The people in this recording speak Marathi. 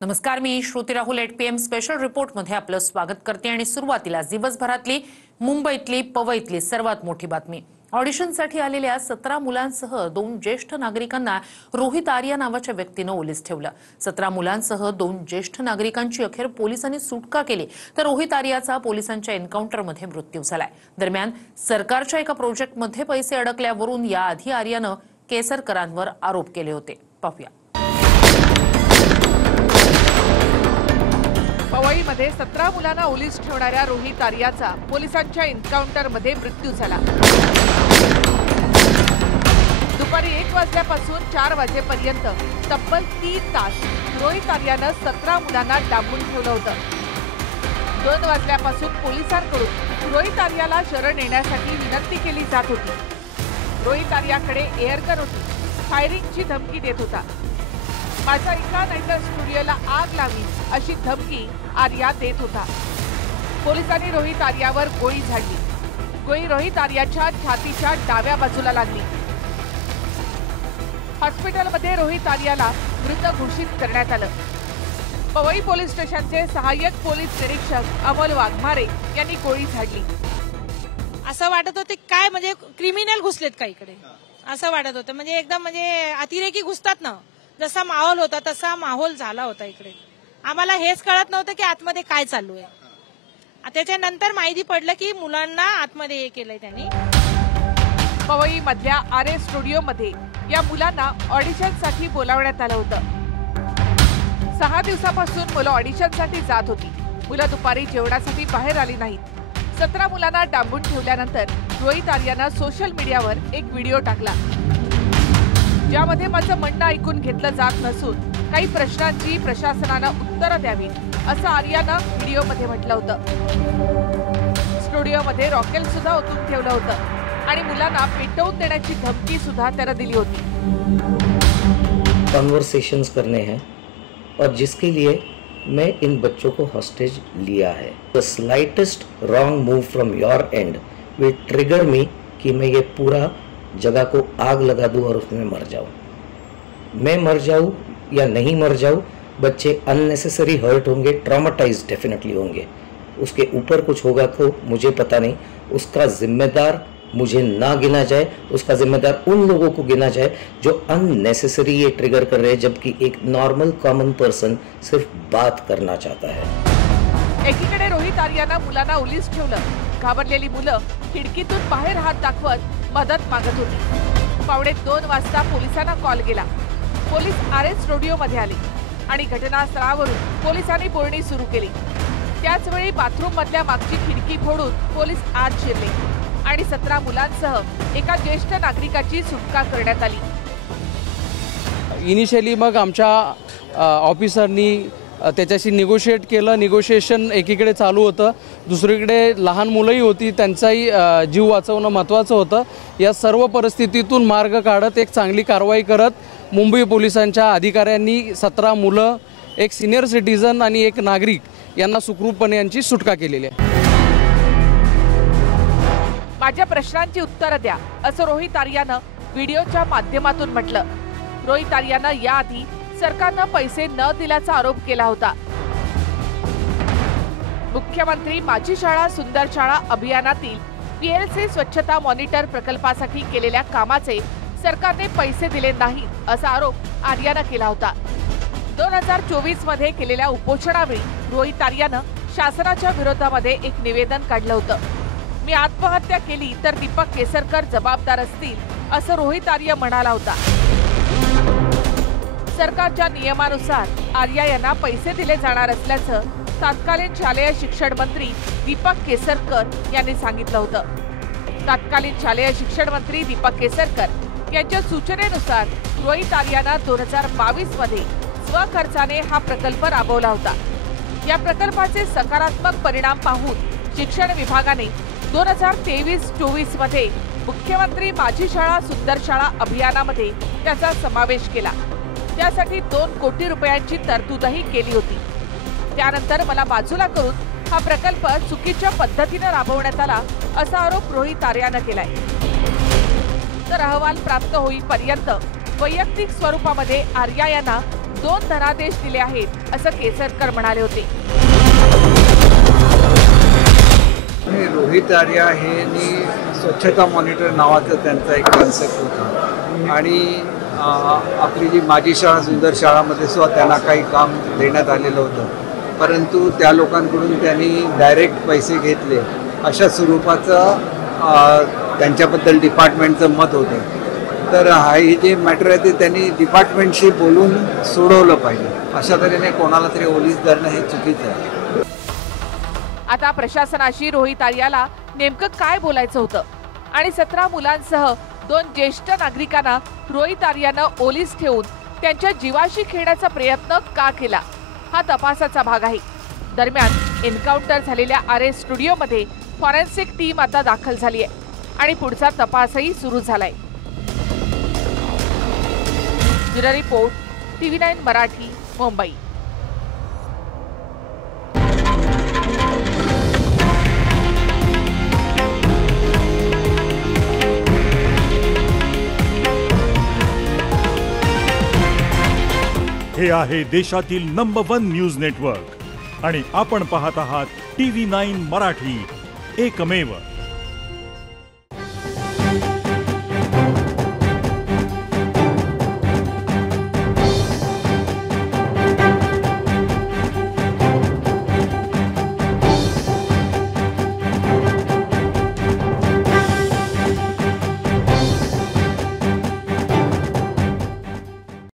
नमस्कार, मी Shruti Rahul 8 PM special report मध्ये आपलं स्वागत करते आणि सुरुवातीला दिवसभरातली मुंबईतली पवईतली सर्वात मोठी बातमी। ऑडिशनसाठी आलेल्या 17 मुलांसह 2 ज्येष्ठ नागरिकांना रोहित आर्या नावाच्या व्यक्तीने ओलीस ठेवलं। 17 मुलांसह 2 ज्येष्ठ नागरिकांची अखेर पोलिसांनी सुटका केली, तर रोहित आर्याचा पोलिसांच्या एन्काउंटरमध्ये मृत्यू झालाय। दरम्यान सरकारच्या एका प्रोजेक्टमध्ये पैसे अडकल्यावरून याआधी आर्यानं केसरकरांवर आरोप केले होते। पाहूया। पवईमध्ये 17 मुलांना ओलीस ठेवणाऱ्या रोहित आर्याचा पोलिसांच्या एन्काउंटरमध्ये मृत्यू झाला। दुपारी 1 वाजल्यापासून 4 वाजेपर्यंत तब्बल 3 तास रोहित आर्यानं 17 मुलांना डांबून ठेवलं होतं। 2 वाजल्यापासून पोलिसांकडून रोहित आर्याला शरण येण्यासाठी विनंती केली जात होती। रोहित आर्याकडे एअरगन होती, फायरिंगची धमकी देत होता। माझ्या एका नाहीतर स्टुडिओला आग लावी अशी धमकी आर्या देत होता। पोलिसांनी रोहित आर्यावर गोळी झाडली। गोळी रोहित आर्याच्या छातीच्या डाव्या बाजूला लागली। हॉस्पिटलमध्ये रोहित आर्याला मृत घोषित करण्यात आलं। पवई पोलीस स्टेशनचे सहाय्यक पोलीस निरीक्षक अमोल वाघमारे यांनी गोळी झाडली। असं वाटत होते काय म्हणजे क्रिमिनल घुसलेत का इकडे, असं वाटत होतं। म्हणजे एकदम म्हणजे अतिरेकी घुसतात ना, जसा माहोल होता तसा माहोल झाला होता इकडे। आम्हाला हेच कळत नव्हतं की आतमध्ये काय चालू आहे। त्याच्यानंतर माहिती पडलं की मुलांना आतमध्ये हे केलंय त्यांनी। पवई मधल्या आरे स्टुडिओमध्ये या मुलांना ऑडिशनसाठी बोलावण्यात आलं होतं। 6 दिवसापासून मुलं ऑडिशनसाठी जात होती। मुलं दुपारी जेवणासाठी बाहेर आली नाहीत। 17 मुलांना डांबून ठेवल्यानंतर रोहित आर्यानं सोशल मीडियावर एक व्हिडिओ टाकला, ज्यामध्ये माझं म्हणणं ऐकून घेतलं जात नसून काही प्रश्नांची प्रशासनानं उत्तरं द्यावीत असं आर्यानं व्हिडिओमध्ये म्हटलं होतं। स्टुडिओमध्ये रॉकेल सुद्धा ओतून ठेवलं होतं आणि मुलांना पेटवून देण्याची धमकी सुद्धा त्यानं दिली होती। कन्वर्सेशंस करने हैं और जिसके लिए मैं इन बच्चों को हॉस्टेज लिया है। The slightest wrong move from your end will trigger me कि मैं ये पूरा जगह को आग लगा दूं और उसमें मर जाऊं। मैं मर जाऊं या नहीं मर जाऊं, बच्चे अननेसेसरी हर्ट होंगे, ट्रॉमाटाइज डेफिनेटली होंगे। उसके ऊपर कुछ होगा तो मुझे पता नहीं। उसका जिम्मेदार मुझे ना गिना जाए, उसका जिम्मेदार उन लोगों को गिना जाए जो अननेसेसरी ये ट्रिगर कर रहे हैं, जबकि एक नॉर्मल कॉमन पर्सन सिर्फ बात करना चाहता है। एकीकडे रोहित आर्यानं मुलांना ओलीस ठेवलं। घाबरलेली मुलं खिडकीतून बाहेर हात दाखवत मदत मागत होती। 2:15 वाजता पोलिसांना कॉल गेला। पोलीस आरे स्टुडिओमध्ये आले आणि घटनास्थळावरून पोलिसांनी बोलणी सुरू केली। त्याचवेळी बाथरूम मधल्या मागची खिडकी फोडून पोलीस आत शिरले आणि 17 मुलांसह एका ज्येष्ठ नागरिकाची सुटका करण्यात आली। इनिशियली मग आमच्या ऑफिसरनी त्याच्याशी निगोशिएट केलं। निगोशिएशन एकीकडे चालू होतं, दुसरीकडे लहान मुलंही होती, त्यांचाही जीव वाचवणं महत्त्वाचं होतं। या सर्व परिस्थितीतून मार्ग काढत एक चांगली कारवाई करत मुंबई पोलिसांच्या अधिकाऱ्यांनी 17 मुलं, एक सिनियर सिटीजन आणि एक नागरिक यांना सुखरूपपणे यांची सुटका केलेली आहे। माझ्या प्रश्नांची उत्तरं द्या असं रोहित आर्यानं व्हिडिओच्या माध्यमातून म्हटलं। रोहित आर्यानं याआधी सरकारनं पैसे न दिल्याचा आरोप केला होता। मुख्यमंत्री माझी शाळा सुंदर शाळा अभियानातील PLC स्वच्छता मॉनिटर प्रकल्पासाठी केलेल्या कामाचे सरकारने पैसे दिले नाहीत असा आरोप आर्यानं केला होता। 2024 मध्ये केलेल्या उपोषणावेळी रोहित आर्यानं शासनाच्या विरोधामध्ये एक निवेदन काढलं होतं। मी आत्महत्या केली तर दीपक केसरकर जबाबदार असतील असं रोहित आर्य म्हणाला होता। सरकारच्या नियमानुसार आर्या यांना पैसे दिले जाणार असल्याचं तत्कालीन शालेय शिक्षण मंत्री दीपक केसरकर यांनी सांगितलं होतं। तत्कालीन शालेय शिक्षण मंत्री दीपक केसरकर यांच्या सूचनेनुसार रोहित आर्यानं 2022 मध्ये स्वखर्चाने हा प्रकल्प राबवला होता। या प्रकल्पाचे सकारात्मक परिणाम पाहून शिक्षण विभागाने 2023-24 मध्ये मुख्यमंत्री माझी शाळा सुंदर शाळा अभियानामध्ये त्याचा समावेश केला। त्यासाठी 2 कोटी रुपयांची तरतूदही केली होती। त्यानंतर मला बाजूला करून हा प्रकल्प चुकीच्या पद्धतीने राबवण्यात आला असा आरोप रोहित आर्यानं केलाय। तर अहवाल प्राप्त होईपर्यंत वैयक्तिक स्वरूपामध्ये आर्या यांना 2 धनादेश दिले आहेत असं केसरकर म्हणाले होते. रोहित आर्या हे स्वच्छता मॉनिटर नावाचं त्यांचा एक कन्सेप्ट होता आणि आपली जी माझी शाळा सुंदर शाळामध्ये सुद्धा त्यांना काही काम देण्यात आलेलं होतं, परंतु त्या लोकांकडून त्यांनी डायरेक्ट पैसे घेतले अशा स्वरूपाचं त्यांच्याबद्दल डिपार्टमेंटचं मत होतं. तर हे जे मॅटर आहे ते त्यांनी डिपार्टमेंटशी बोलून सोडवलं पाहिजे. अशा तऱ्हेने कोणाला तरी ओलीस धरणं हे चुकीचं आहे. आता प्रशासनाशी रोहित आर्याला नेमकं काय बोलायचं होतं आणि 17 मुलांसह 2 ज्येष्ठ नागरिकांना रोहित आर्यानं ओलीस ठेवून त्यांच्या जीवाशी खेळण्याचा प्रयत्न का केला, हा तपासाचा भाग आहे. दरम्यान एन्काउंटर झालेल्या आरे स्टुडिओमध्ये फॉरेन्सिक टीम आता दाखल झाली आहे आणि पुढचा तपासही सुरू झालाय. Bureau report, TV9 Marathi, Mumbai. हे आहे देशातील नंबर 1 न्यूज नेटवर्क आणि आपण पाहत आहात TV9 मराठी, एकमेव.